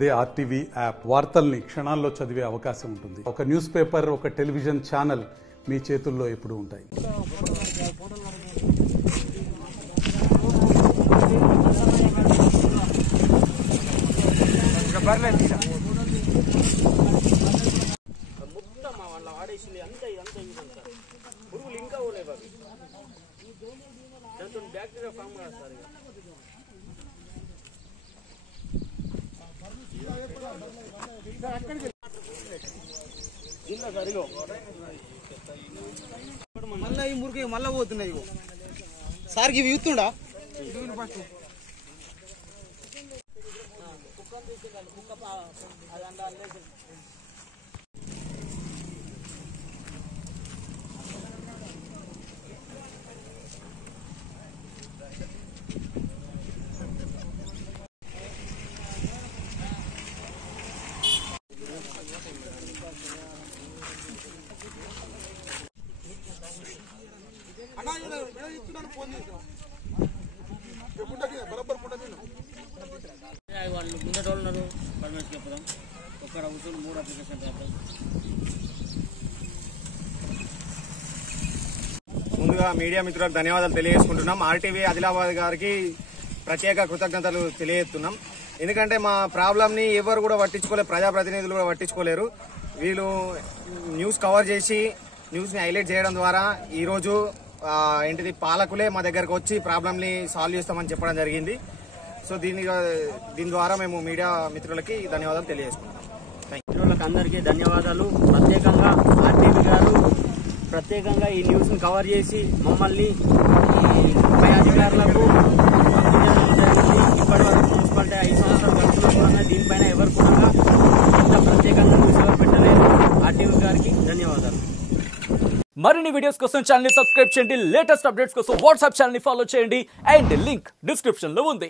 అదే RTV app వార్తల్ని క్షణాల్లో చదివే అవకాశం ఉంటుంది. ఒక న్యూస్ పేపర్, ఒక టెలివిజన్ ఛానల్ మీ చేతుల్లో ఎప్పుడూ ఉంటాయి. మళ్ళీ ఈ మురికి మళ్ళీ పోతున్నాయి. సార్కి ఇవి ఇస్తుండా వాళ్ళు ముందటోళ్ళు ఉన్నారు. పర్మిషన్ చెప్పుదాం ఒక్కడ కూర్చొని 3 అప్లికేషన్ చేద్దాం. ముందుగా మీడియా మిత్రులకు ధన్యవాదాలు తెలియజేసుకుంటున్నాం. ఆర్టీవీ ఆదిలాబాద్ గారికి ప్రత్యేక కృతజ్ఞతలు తెలియజేస్తున్నాం. ఎందుకంటే మా ప్రాబ్లంని ఎవరు కూడా పట్టించుకోలేరు, ప్రజాప్రతినిధులు కూడా పట్టించుకోలేరు. వీళ్ళు న్యూస్ కవర్ చేసి న్యూస్ని హైలైట్ చేయడం ద్వారా ఈరోజు ఏంటిది పాలకులే మా దగ్గరకు వచ్చి ప్రాబ్లంని సాల్వ్ చేస్తామని చెప్పడం జరిగింది. సో దీని ద్వారా మేము మీడియా మిత్రులకి ధన్యవాదాలు తెలియజేసుకుంటాం. మిత్రులకు అందరికీ ధన్యవాదాలు. ప్రత్యేకంగా ఆర్టీవీ గారు ప్రత్యేకంగా ఈ న్యూస్ని కవర్ చేసి మమ్మల్ని పై అధికారులకు పంపించడం జరిగింది. ఇప్పటివరకు మున్సిపాలిటీ 5 సంవత్సరాలు గడుపుతున్నా దీనిపైన ఎవరు కూడా ఇంత ప్రత్యేకంగా న్యూస్ ఎవరు పెట్టలేదు. ఆర్టీవీ గారికి ధన్యవాదాలు. మరిన్ని వీడియోస్ కోసం ఛానల్ ని సబ్స్క్రైబ్ చేయండి. లేటెస్ట్ అప్డేట్స్ కోసం వాట్సాప్ ఛానల్ ని ఫాలో చేయండి. అండ్ లింక్ డిస్క్రిప్షన్ లో ఉంది.